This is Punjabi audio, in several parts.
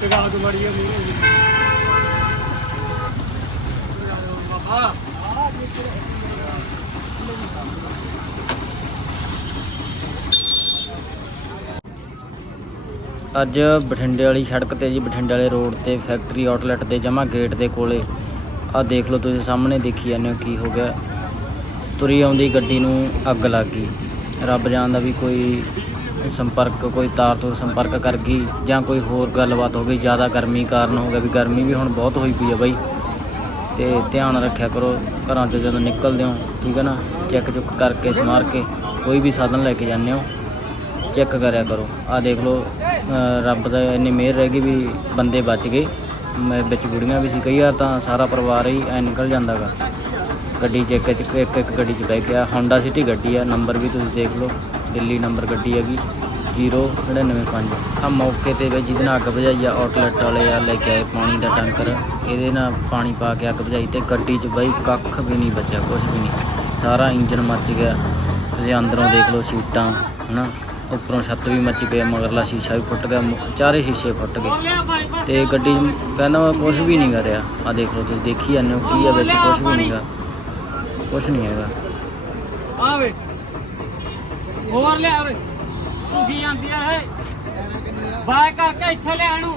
ਟਗਾ ਤੋਂ ਬੜੀ ਹੈ ਅੱਜ ਬਠਿੰਡੇ ਵਾਲੀ ਸੜਕ ਤੇ ਜੀ, ਬਠਿੰਡੇ ਵਾਲੇ ਰੋਡ ਤੇ ਫੈਕਟਰੀ ਆਊਟਲੈਟ ਦੇ ਜਮਾ ਗੇਟ ਦੇ ਕੋਲੇ। ਆ ਦੇਖ ਲਓ ਤੁਸੀਂ ਸਾਹਮਣੇ ਦੇਖੀ ਜਾਂਦੇ ਹੋ ਕੀ ਹੋ ਗਿਆ। ਤੁਰੀ ਆਉਂਦੀ ਗੱਡੀ ਨੂੰ ਅੱਗ ਲੱਗ ਗਈ। ਰੱਬ ਜਾਣਦਾ ਵੀ ਕੋਈ ਸੰਪਰਕ, ਕੋਈ ਤਾਰ ਤੋਂ ਸੰਪਰਕ ਕਰ ਗਈ ਜਾਂ ਕੋਈ ਹੋਰ ਗੱਲਬਾਤ ਹੋ ਗਈ, ਜ਼ਿਆਦਾ ਗਰਮੀ ਕਾਰਨ ਹੋ ਗਿਆ ਵੀ ਗਰਮੀ ਵੀ ਹੁਣ ਬਹੁਤ ਹੋਈ ਪਈ ਆ ਬਾਈ। ਤੇ ਧਿਆਨ ਰੱਖਿਆ ਕਰੋ, ਘਰਾਂ 'ਚੋਂ ਜਦੋਂ ਨਿਕਲਦੇ ਹੋ, ਠੀਕ ਹੈ ਨਾ, ਚੈੱਕ ਚੁੱਕ ਕਰਕੇ, ਸਮਾਰ ਕੇ, ਕੋਈ ਵੀ ਸਾਧਨ ਲੈ ਕੇ ਜਾਂਦੇ ਹੋ, ਚੈੱਕ ਕਰਿਆ ਕਰੋ। ਆ ਦੇਖ ਲਓ ਰੱਬ ਦਾ ਇੰਨੀ ਮਿਹਰ ਰਹਿ ਗਈ ਵੀ ਬੰਦੇ ਬਚ ਗਏ। ਮੈਂ ਵਿੱਚ ਬੁੜੀਆਂ ਵੀ ਸੀ ਕਈ ਆ ਤਾਂ ਸਾਰਾ ਪਰਿਵਾਰ ਹੀ ਐ ਨਿਕਲ ਜਾਂਦਾਗਾ ਗੱਡੀ 'ਚ ਇੱਕ ਇੱਕ ਇੱਕ ਇੱਕ ਗੱਡੀ 'ਚ ਬਹਿ ਗਿਆ ਹੋਂਡਾ ਸਿਟੀ ਗੱਡੀ ਆ ਨੰਬਰ ਵੀ ਤੁਸੀਂ ਦੇਖ ਲਓ। ਦਿੱਲੀ ਨੰਬਰ ਗੱਡੀ ਹੈਗੀ 0995 ਆ ਮੌਕੇ ਤੇ ਬਈ ਜਿਹਦੇ ਨਾਲ ਅੱਗ ਬੁਝਾਈ ਆ, ਆਊਟਲੈਟ ਵਾਲੇ ਆ, ਲੈ ਕੇ ਆਏ ਪਾਣੀ ਦਾ ਟੈਂਕਰ। ਇਹਦੇ ਨਾਲ ਪਾਣੀ ਪਾ ਕੇ ਅੱਗ ਬੁਝਾਈ ਤੇ ਗੱਡੀ 'ਚ ਬਈ ਕੱਖ ਵੀ ਨਹੀਂ ਬਚਿਆ ਕੁਝ ਵੀ ਨਹੀਂ। ਸਾਰਾ ਇੰਜਨ ਮੱਚ ਗਿਆ। ਤੁਸੀਂ ਅੰਦਰੋਂ ਦੇਖ ਲਓ ਸੀਟਾਂ, ਹਨਾ? ਉੱਪਰੋਂ ਛੱਤ ਵੀ ਮੱਚ ਪਿਆ ਮਗਰਲਾ ਸ਼ੀਸ਼ਾ ਵੀ ਫੁੱਟ ਗਿਆ, ਮੁ- ਚਾਰੇ ਸ਼ੀਸ਼ੇ ਫੁੱਟ ਗਏ। ਤੇ ਗੱਡੀ 'ਚ ਕਹਿੰਦਾ ਮੈਂ ਕੁਝ ਵੀ ਨਹੀਂ ਕਰਿਆ। ਆ ਦੇਖ ਲਓ, ਤੁਸੀਂ ਦੇਖੀ ਜਾਂਦੇ ਹੋ, ਕੀ ਆ ਵਿੱਚ ਕੁਝ ਵੀ ਨਹੀਂਗਾ ਕੁਝ ਨਹੀਂ ਹੈਗਾ। ਆਵੇ ਹੋਰ ਲੈ ਆਵੇ ਭੁੱਖੀ ਜਾਂਦੀ ਆ ਇਹ? ਬਾਏ ਕਰਕੇ ਇੱਥੇ ਲੈ ਆਣੂ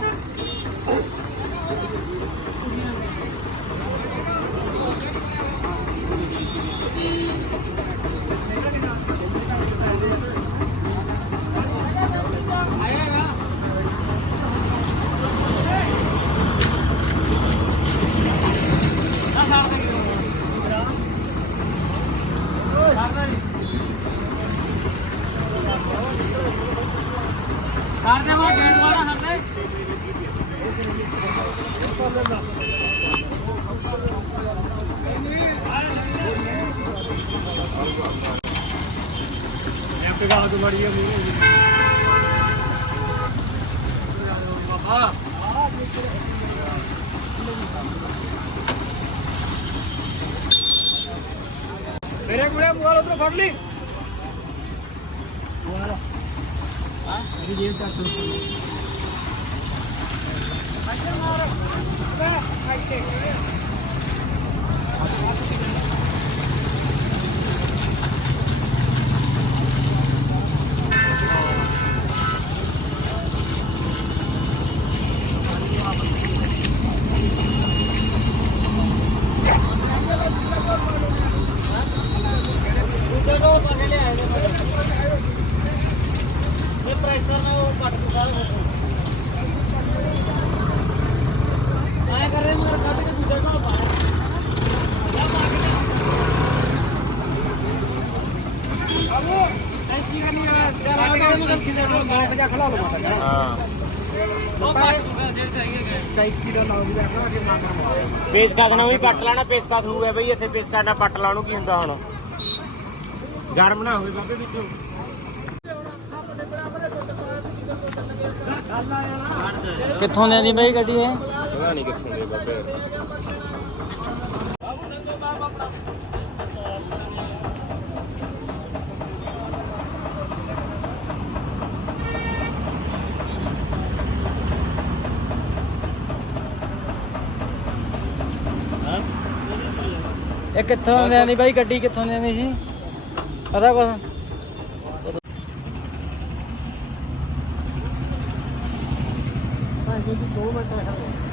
ਕਰ ਦੇ ਵਾ ਗੇਟ ਵਾਲਾ ਹੱਲੇ ਟਗਾ ਤੋਂ ਬੜੀ ਹੈ ਮੂਰੇ ਮੇਰੇ ਕੋਲੇ ਮੋਬਾਈਲ ਉਧਰ ਫੜ ਲਈ। ਹਾਂ ਇਹ ਜੇਬ ਕਰ ਤੂੰ ਚਲੋ ਪਾਣੇ ਲੈ ਆਏ ਇਹ ਪ੍ਰੈਸ਼ਰ ਨਾਲ ਉਹ ਕੱਟ ਕੇ ਸਾਲ ਆਇਆ ਕਰ ਰਹੇ ਮੇਰਾ ਕੱਟ ਕੇ ਦੂਜਾ ਨਾਲ ਪਾਇਆ ਜਾ ਪਾ ਕੇ ਆਵੋ ਐ ਕੀ ਕਰਨੀ ਹੈ ਜਰਾ ਕੇ ਨੂੰ ਰੱਖੀ ਦੇ ਲੋ ਮੈਂ ਜਾ ਖਲਾ ਲਵਾਂ ਤਾਂ ਹਾਂ ਉਹ ਕੱਟ ਦੂਗਾ ਜੇ ਚਾਹੀਏ 2 ਕਿਲੋ ਨਾਲ ਵੀ ਰੱਖਣਾ ਪੱਟ ਲੈਣਾ, ਪੇਚਕਸ ਹੋਊਗਾ ਬਈ, ਇੱਥੇ ਪੇਚਕਸ ਨਾਲ ਪੱਟ ਲਾਉਣੂ ਕੀ ਹੁੰਦਾ ਹੁਣ? ਗਰਮ ਨਾ ਹੋਵੇ ਬਾਬੇ ਵਿੱਚੋਂ। ਕਿੱਥੋਂ ਦੇ ਦੀ ਬਾਈ ਗੱਡੀ ਇਹ? ਪਤਾ ਨਹੀਂ ਕਿੱਥੋਂ ਦੇ ਬਾਬੇ। ਇਹ ਕਿੱਥੋਂ ਦੇ ਦੀ ਬਾਈ? ਗੱਡੀ ਕਿੱਥੋਂ ਦੇ ਦੀ ਸੀ ਪਤਾ ਕੁਛ? ਭਾਈ ਜੀ 2 ਮਿੰਟ ਹੈ